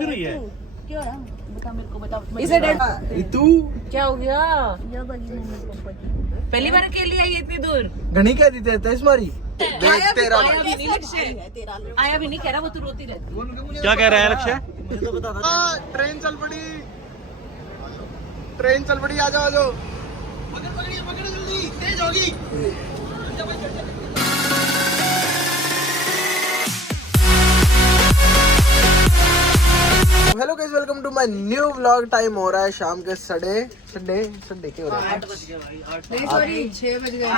क्यों रही है? क्या है? बता मेरे को, बता। इसे डर रितु क्या हो गया? या बगी मम्मी पापा जी। पहली बार अकेली आई है इतनी दूर? घनी कह दी थे इसमारी देख तेरा आया भी नहीं लक्ष्य, आया भी नहीं कह रहा, वो तो रोती रहती। क्या कह रहा है लक्ष्य? ट्रेन चल पड़ी, ट्रेन चल पड़ी, आ जाओ आ जाओ। पकड़ जल्दी, तेज होगी। Hello guys, welcome to my new vlog. Time हो रहा है शाम के संडे के हो रहा है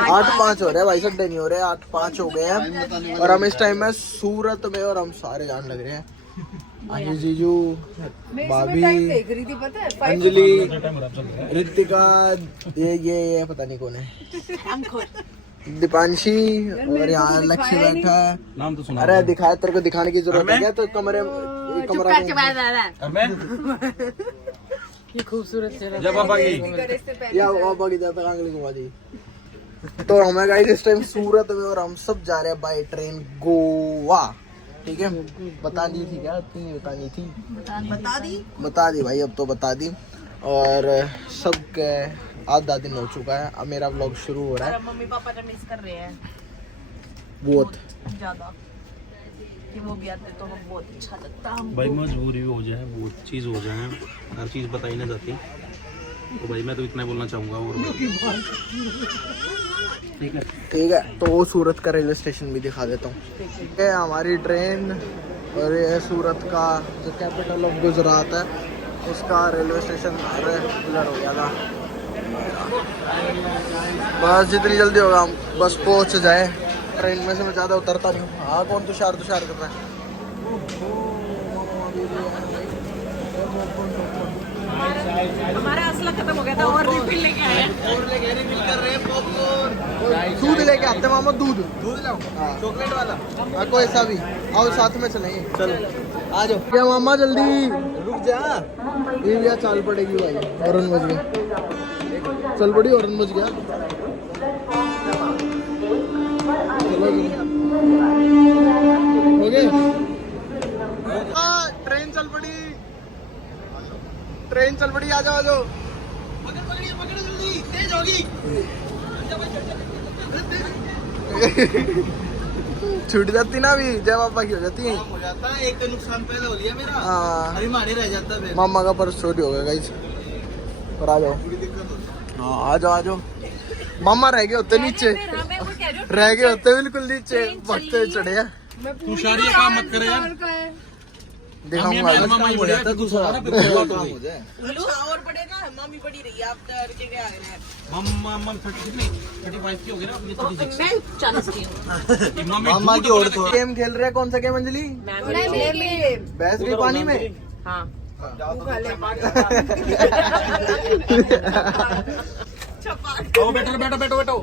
8:05 हो रहे हैं भाई, संडे नहीं हो रहे, 8:05 हो गए हैं और हम इस टाइम में सूरत में और हम सारे जान लग रहे हैं। अंजू जीजू, भाभी, अंजलि, रितिका, ये पता नहीं कौन है, दीपांशी और यहाँ लक्ष्य बैठा है। नाम तो सुना। अरे दिखाया, तेरे को दिखाने की जरूरत है क्या? तो कमरा ये खूबसूरत चेहरा जब पापा की या पापा की जाता आंगली घुमा दी। तो हमें गाइस इस टाइम सूरत में और हम सब जा रहे हैं बाय ट्रेन गोवा। ठीक है, बतानी थी क्या? नहीं बतानी थी, बता दी भाई, अब तो बता दी। और सबके आधा दिन हो चुका है, अब मेरा व्लॉग शुरू हो रहा है। मम्मी पापा तो मिस कर रहे हैं बहुत ज्यादा, कि वो भी आते तो हम बहुत अच्छा लगता हमको। भाई मजबूरी हो जाए, वो चीज़ हो जाए, हर चीज़ बताई ना जाती। तो भाई मैं तो इतना बोलना चाहूँगा। और ठीक है, तो वो सूरत का रेलवे स्टेशन भी दिखा देता हूँ। ठीक है, हमारी ट्रेन और ये सूरत का जो कैपिटल ऑफ गुजरात है उसका रेलवे स्टेशन। अरे ब्लर हो गया था। बस जितनी जल्दी होगा हम बस पहुँच जाए। ट्रेन में से मैं ज़्यादा उतरता नहीं हूँ। हाँ, कौन तुषार कर रहा है? हमारा असला खत्म हो गया था और रिफिल लेके आए हैं। दूध लेके आते मामा, दूध लाओ, चॉकलेट वाला। हाँ, कोई ऐसा भी आओ, साथ में चलेंगे। चलो आ जाओ। क्या मामा, जल्दी रुक जा, ये चाल पड़ेगी भाई। हॉर्न बज गया, चल पड़ी, हॉर्न बज गया। चलो हो गए। ट्रेन चल पड़ी, ट्रेन चल पड़ी, आ जाओ आ जाओ। पकड़ जल्दी, तेज होगी। छूट जाती ना भी, जय पापा की हो जाती है। हो जाता है, एक तो नुकसान पहले हो लिया मेरा। हाँ, अरे मारे रह जाता है। मामा का पर्स चोरी हो गया गाइस। और आ जाओ, हाँ आ जाओ आ जाओ। मामा रह गए होते नीचे, रह गए होते बिल्कुल नीचे, भगते चढ़े हैं। तुषार ये काम मत करे यार। दिखाऊंगा और पड़ेगा, मम्मी पड़ी रही है, आप डर के गए हैं। मम्मा 35 की हो गई ना, ये 36। मैं 40 की हूँ। मामा की और तो गेम खेल रहे हैं। कौन सा गेम अंजलि? भैंस गई पानी में। हाँ, बैठो।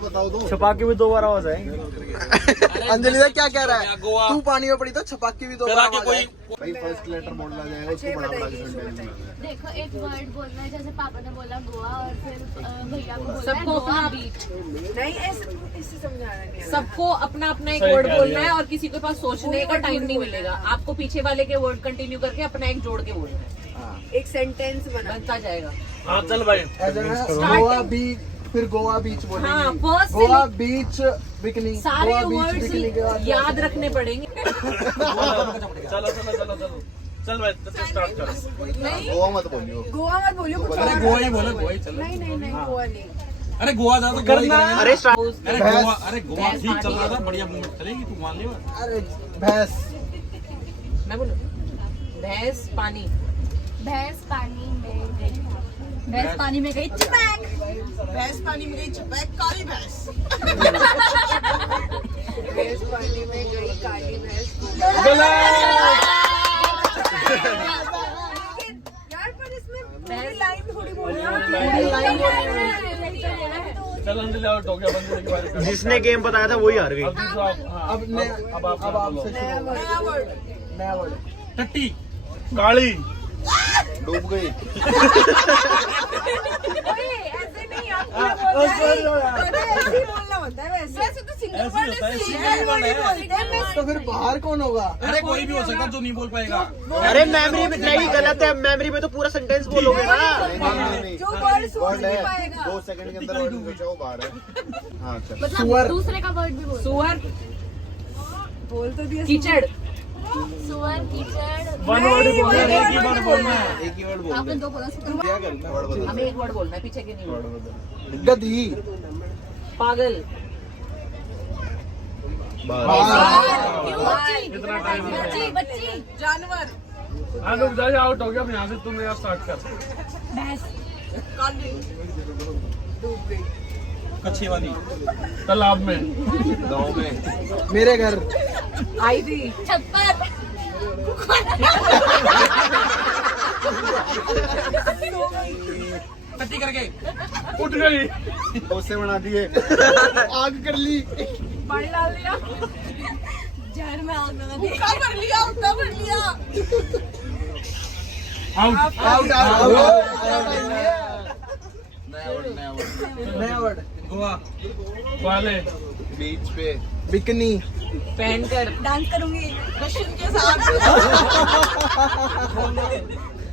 बताओ दो। छपाकी भी 2 बार आवाज आएंगे। अंजलि का क्या कह रहा है? तू पानी में पड़ी तो छपाकी भी 2 बार कोई भाई फर्स्ट लेटर बोलना जाएगा, उसको बढ़ाना जाएगा। देखो, एक वर्ड बोलना है, जैसे पापा ने बोला गोवा और फिर भैया को बोला सबको गोवा अपना बीच। नहीं, ऐसे समझाना नहीं। सबको अपना अपना एक वर्ड बोलना है और किसी के पास सोचने का टाइम नहीं मिलेगा। आपको पीछे वाले के वर्ड कंटिन्यू करके अपना एक जोड़ के बोलना है। एक सेंटेंस बनता जाएगा। हाँ चल भाई। गोवा बीच, फिर गोवा बीच बोलेंगे। हाँ, first से गोवा बीच बिकनी, सारे गोवा बीच बिकनी के बाद वर्ड्स याद रखने पड़ेंगे। चलो चल भाई, स्टार्ट कर। गोवा मत बोलियो, कुछ अरे गोवा ही बोले, गोवा ही चल। नहीं गोवा नहीं। अरे गोवा जा तो करना। अरे गोवा ठीक चल रहा था, बढ़िया मूवमेंट चलेगी, तू मान लियो। अरे भैंस, मैं बोलूं, भैंस पानी। भैंस पानी में गई, भैंस पानी में गई चपैक, भैंस पानी में गई चपैक, काली भैंस। भैंस पानी में गई काली भैंस। यार पर इसमें पूरी लाइन थोड़ी बोलनी है। चल अंजलि आउट हो गया, बंद। जिसने गेम बताया था वही हार गई। अब आपसे नया वर्ड। टट्टी, काली, डूब गई। ऐसे नहीं, आप क्या बोल रहे हैं? ऐसे ही बोलना होता है वैसे तो सिंगल वर्ड है। तो फिर बाहर कौन होगा? अरे कोई भी हो सकता है जो नहीं बोल पाएगा। अरे मेमोरी में नहीं, गलत है। मेमोरी में तो पूरा सेंटेंस बोलोगे ना। जो वर्ड सोच नहीं पाएगा। 2 सेकंड के अंदर वर्ड सोचा वो बाहर है। हाँ चल। मतलब दूसरे का वर्ड भी बोल। सुअर बोल तो दिया। कीचड़, सुअर, कीचड़। वन वर्ड बोलना है, एक ही वर्ड बोलना है। एक ही वर्ड बोल आपने दे। 2 बोला। क्या करना वर्ड बदल। हमें एक वर्ड बोलना है, पीछे के नहीं वर्ड बोलना। बदल। गधी। पागल, बस। बच्ची, बच्ची। जानवर, हाँ रुक जा, आउट हो गया। अब यहाँ से तुम यहाँ स्टार्ट कर। भैंस। डूब गई। कच्ची वाली तालाब में, गाँव में। मेरे घर। आई थी छप्पर। कच्ची करके उठ गई। उससे बना दिए। आग कर ली। पानी डाल दिया, जहर में आग लगा दी। उसका भर लिया, उसका भर लिया। आउट। Out out. नया वर्ड। गोवा वाले, बीच पे। बिकनी। पहन कर डांस करूंगी रशियन के साथ।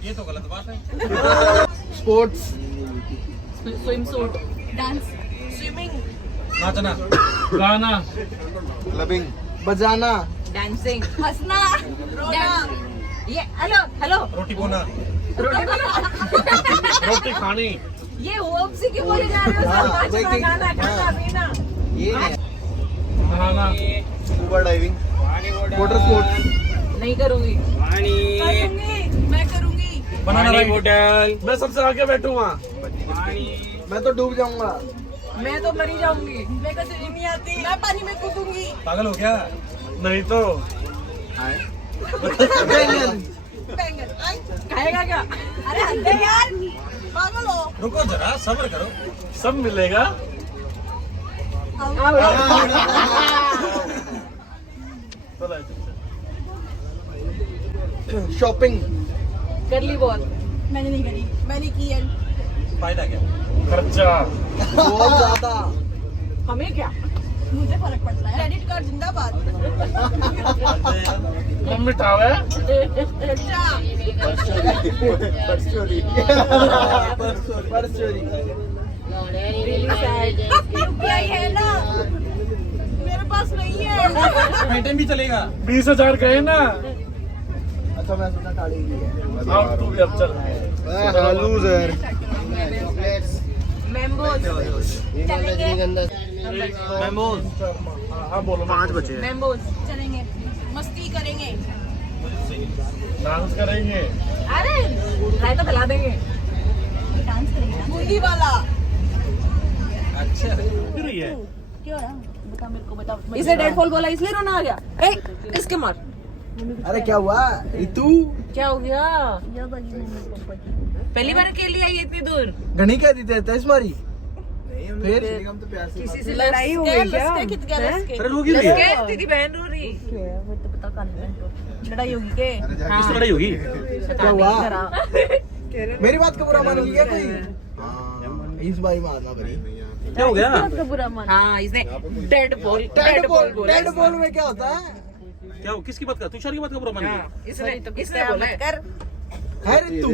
ये तो गलत बात है। Sports. Swim suit, dance. Swimming, नाचना, गाना, क्लबिंग। बजाना। डांसिंग, हंसना। रोना। ये हेलो हेलो रोटी बोना, रोटी बना। रोटी खानी, ये ओपसी के बोले जा रहे हो। हाँ, नाचना, वही- गाना, खाना पीना। ये नहाना, स्कूबा डाइविंग। Water sports. नहीं करूंगी। करूंगी। मैं करूंगी। बनाना बोतल। मैं सबसे आगे बैठूंगा। मैं तो डूब जाऊंगा। मैं तो मरी जाऊंगी। मेरे को स्विमिंग नहीं आती। मैं पानी में कूदूंगी। पागल हो क्या? नहीं तो बैंगन। खाएगा क्या? अरे हंसते यार। पागल हो। रुको जरा, सब्र करो, सब मिलेगा। शॉपिंग। कर ली बहुत। मैंने नहीं करी। मैंने की है। फायदा क्या? खर्चा। बहुत ज्यादा। हमें क्या? मुझे फर्क पड़ता है। क्रेडिट कार्ड जिंदाबाद। कम मिठावे। पर्स चोरी। पर्स चोरी। यूपीआई है ना। मेरे पास नहीं है। पेटीएम भी चलेगा। 20,000 गए ना। अच्छा मैं सुना टाड़ी की है। अब तू भी अब चल। लूजर। मैम्बोज, मेमोज। हाँ बोलो। 5 बचे हैं। मैम्बोज, चलेंगे। मस्ती करेंगे। डांस करेंगे। अरे रायता तो खिला देंगे। डांस करेंगे। मुर्गी वाला। अच्छा क्यों रही है? क्यों रहा? बता मेरे को बता। इसे डेड फॉल बोला इसलिए रोना आ गया। ए, इसके मार। अरे क्या हुआ रितु? क्या हो गया? या बगी मेरे को पता। पहली बार अकेली आई इतनी दूर। घनी कह दी थे इस मारी। फिर किसी से लड़ाई हो गई क्या? अरे लोगी रही है। तेरी बहन रो रही। वो तो पता कर ले। लड़ाई होगी के? किससे लड़ाई होगी? क्या हुआ? मेरी बात का बुरा मान लिया कोई? इस बारी मारना पड़ी। क्या हो गया? का बुरा मान। हाँ इसने डेड बॉल डेड बॉल में क्या होता है? क्या हो? किसकी बात कर? तुषार की बात का बुरा मान लिया? इसने बोला है। है रितु?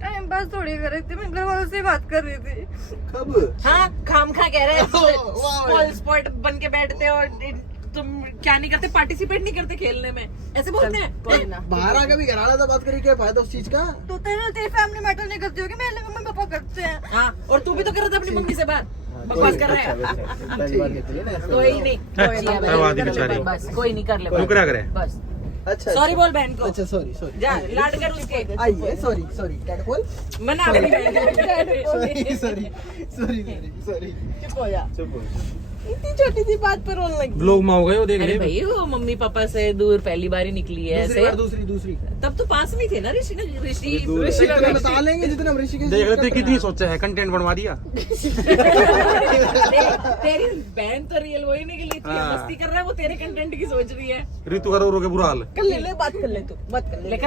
टाइम पास थोड़ी कर रही थी। मैं घर वालों से बात कर रही थी। कब? हाँ खाम खा कह रहे हैं वाह। स्पॉट बन के बैठते और तुम क्या नहीं करते, पार्टिसिपेट नहीं करते खेलने में, ऐसे बोलते हैं। बाहर आके भी घर आना था, बात करी क्या फायदा उस चीज का? तो तेरी फैमिली मैटर नहीं करती होगी। मेरे मम्मी पापा करते हैं। हाँ और तू भी तो कर रहा था अपनी मम्मी से बात, बकवास कर रहा है। पहली बार कहती है ना ऐसा। कोई नहीं, आवाज़ ही बेचारी। बस कोई नहीं, कर ले तू क्या करे? बस। अच्छा सॉरी बोल बहन को। अच्छा सॉरी सॉरी। जा लाड कर उसके। आइए सॉरी सॉरी डेड बॉल। मना अपनी बहन को। Sorry sorry sorry sorry. चुप हो जा। चुप हो। इतनी छोटी सी बात पर रोने लगी। ब्लॉग में हो गए वो देख अरे ले। भाई वो मम्मी पापा से दूर पहली बार ही निकली है ऐसे। दूसरी तब तो पास में थे ना ऋषि बता लेंगे जितना हम ऋषिकेश देख रहे थे कितनी सोचा है, कंटेंट बनवा दिया। तेरी बहन तो रियल वही निकली थी, हाँ। मस्ती कर रहा है वो, तेरे कंटेंट की सोच रही है। ऋतु का रो के बुरा हाल। कर ले बात कर ले तू, बात कर ले, कर।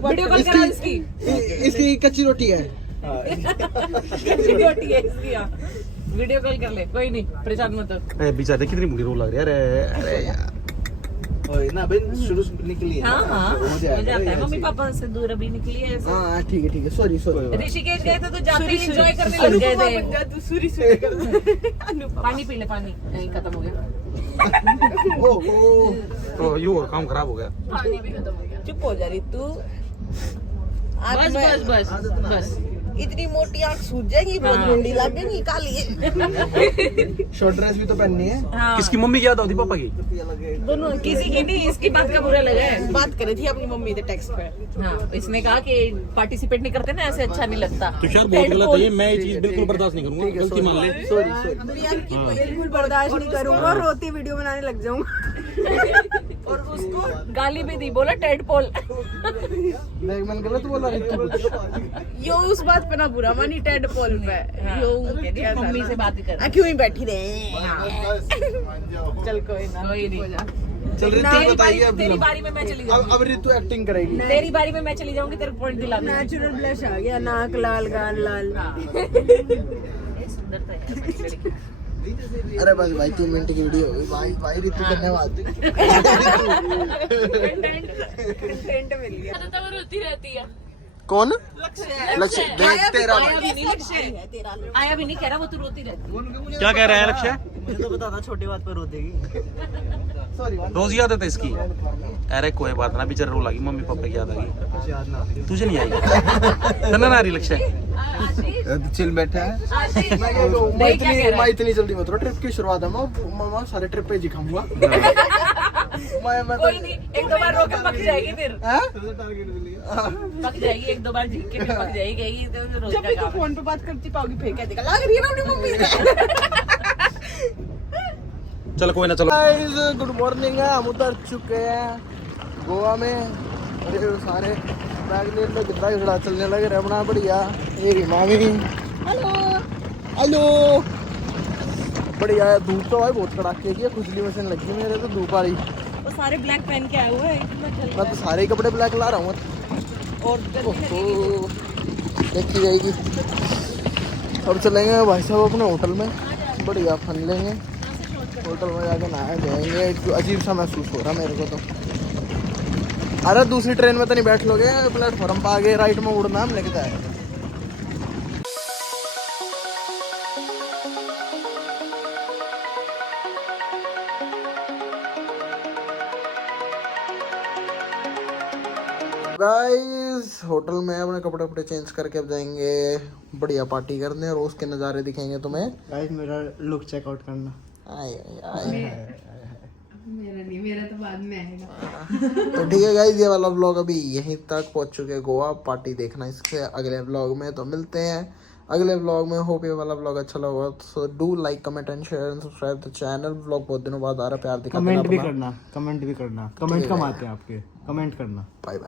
वीडियो कॉल करा इसकी। इसकी कच्ची रोटी है। कच्ची रोटी है इसकी, हाँ। वीडियो कॉल कर ले, कोई नहीं परेशान मत हो। अरे बेचारे कितनी मुझे रो लग रही है। अरे यार ना बहन शुरू से निकली है। हाँ हाँ हो हो जाएगा, जाता है, ऐसे। मम्मी पापा से दूर अभी निकली है ऐसे। हाँ ठीक है सॉरी ऋषिकेश गए थे तो जाते ही एंजॉय करने लग गए थे। पानी पी ले, पानी नहीं खत्म हो गया। तो ये और काम खराब हो गया। पानी भी खत्म हो गया। चुप हो जा रही तू। बस बस बस बस। इतनी मोटी आंख सूज जाएगी, रोज मुंडी लगेगी काली। शॉर्ट ड्रेस भी तो पहननी है। हाँ। किसकी मम्मी की याद होती पापा की? दोनों किसी की नहीं, इसकी बात का बुरा लगा है। बात करी थी अपनी मम्मी से टेक्स्ट पे। हाँ, इसने कहा कि पार्टिसिपेट नहीं करते ना ऐसे अच्छा नहीं लगता। तुषार बहुत गलत है ये, मैं ये चीज बिल्कुल बर्दाश्त नहीं करूंगा। गलती मान ले। सॉरी बिल्कुल बर्दाश्त नहीं करूंगा, रोती वीडियो बनाने लग जाऊंगा। और उसको गाली भी दी, बोला टेडपोल। देख मैंने गलत बोला ऋतु कुछ। यो उस बात पे ना बुरा मानी, टेडपोल पे यो मम्मी से बात कर। क्यों ही बैठी रहे। चल कोई ना, कोई नहीं। चल ऋतु तेरी बताइए बारी, अब तेरी बारी में मैं चली जाऊंगी। अब ऋतु एक्टिंग करेगी। तेरी बारी में मैं चली जाऊंगी, तेरे पॉइंट दिला दूंगी। नेचुरल ब्लश आ गया, नाक लाल गाल लाल। ये सुंदरता है ऐसी लड़की। अरे बस भाई 3 मिनट की वीडियो होगी। भाई ऋतु धन्यवाद। कंटेंट मिल गया। तो रोती रहती है। कौन लक्ष्य? देख तेरा आया भी नहीं लक्ष्य, आया भी नहीं कह रहा, वो तू रोती रहती है। क्या कह रहा है लक्ष्य? मुझे तो बता था छोटी बात पर रो देगी। सॉरी रोज याद आता इसकी। अरे कोई बात ना, बेचारा रो लगी, मम्मी पापा की याद आ गई। याद ना आती। तुझे नहीं आई? ना ना लक्ष्य। चिल बैठा है। नहीं, क्या कह रहा है? इतनी जल्दी मत रो, ट्रिप की शुरुआत है। मामा सारे ट्रिप पे दिखाऊंगा। मैं कोई नहीं, एक दो बार रोके पक जाएगी फिर। हैं? पक जाएगी, एक दो बार झीक के फिर पक जाएगी, कहेगी तो रोज जब का भी तू काम है। फोन पे बात करती पाओगी फेंक के देगा, लग रही है ना अपनी मम्मी से। चलो कोई ना, चलो। गाइस गुड मॉर्निंग है। हम उतर चुके हैं गोवा में। अरे सारे मैगनेट में कितना खड़ा चलने लगे रमना बढ़िया। ये मामी हेलो बढ़िया है। धूप तो भाई बहुत कड़ाके की है, खुजली मशीन लगी मेरे तो धूप आ रही। वो सारे ब्लैक पहन के आए हुए हैं, इतना चल मैं तो सारे ही कपड़े ब्लैक ला रहा हूँ। और ओहो, देखी जाएगी। अब चलेंगे भाई साहब अपने होटल में, बढ़िया फन लेंगे। होटल में जाके नहाए जाएंगे। अजीब सा महसूस हो रहा मेरे को तो। अरे दूसरी ट्रेन में तो नहीं बैठ लोगे, प्लेटफॉर्म पर आगे राइट में उड़ना हम लेके जाएंगे। गाइस होटल में अपने कपड़े वपड़े चेंज करके अब जाएंगे बढ़िया पार्टी करने और उसके नज़ारे दिखेंगे तुम्हें। गाइस मेरा लुक चेकआउट करना। मेरा तो बाद में आएगा। तो ठीक है गाइस, ये वाला व्लॉग अभी यहीं तक पहुंच चुके हैं। गोवा पार्टी देखना इसके अगले व्लॉग में, तो मिलते हैं अगले व्लॉग में। होप ये वाला व्लॉग अच्छा लगा, so do like comment and share and subscribe the channel. Vlog बहुत दिनों बाद आ रहा है, प्यार दिखा कमेंट भी करना, कमेंट भी करना। कमेंट कम आते हैं आपके, कमेंट करना। Bye bye.